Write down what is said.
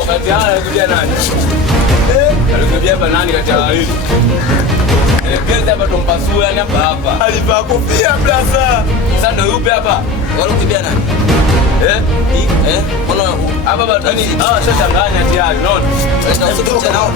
Wakati anakuja nani? Anakuja hapa nani kati ya wawili? Geza hapa tumpasue yani hapa. Alivaa kofia blaza. Sasa ndio yupi hapa? Wanakuibia nani? Mbona hapa bado yani shachanganya tayari, unaona? Ndio usikiche nao.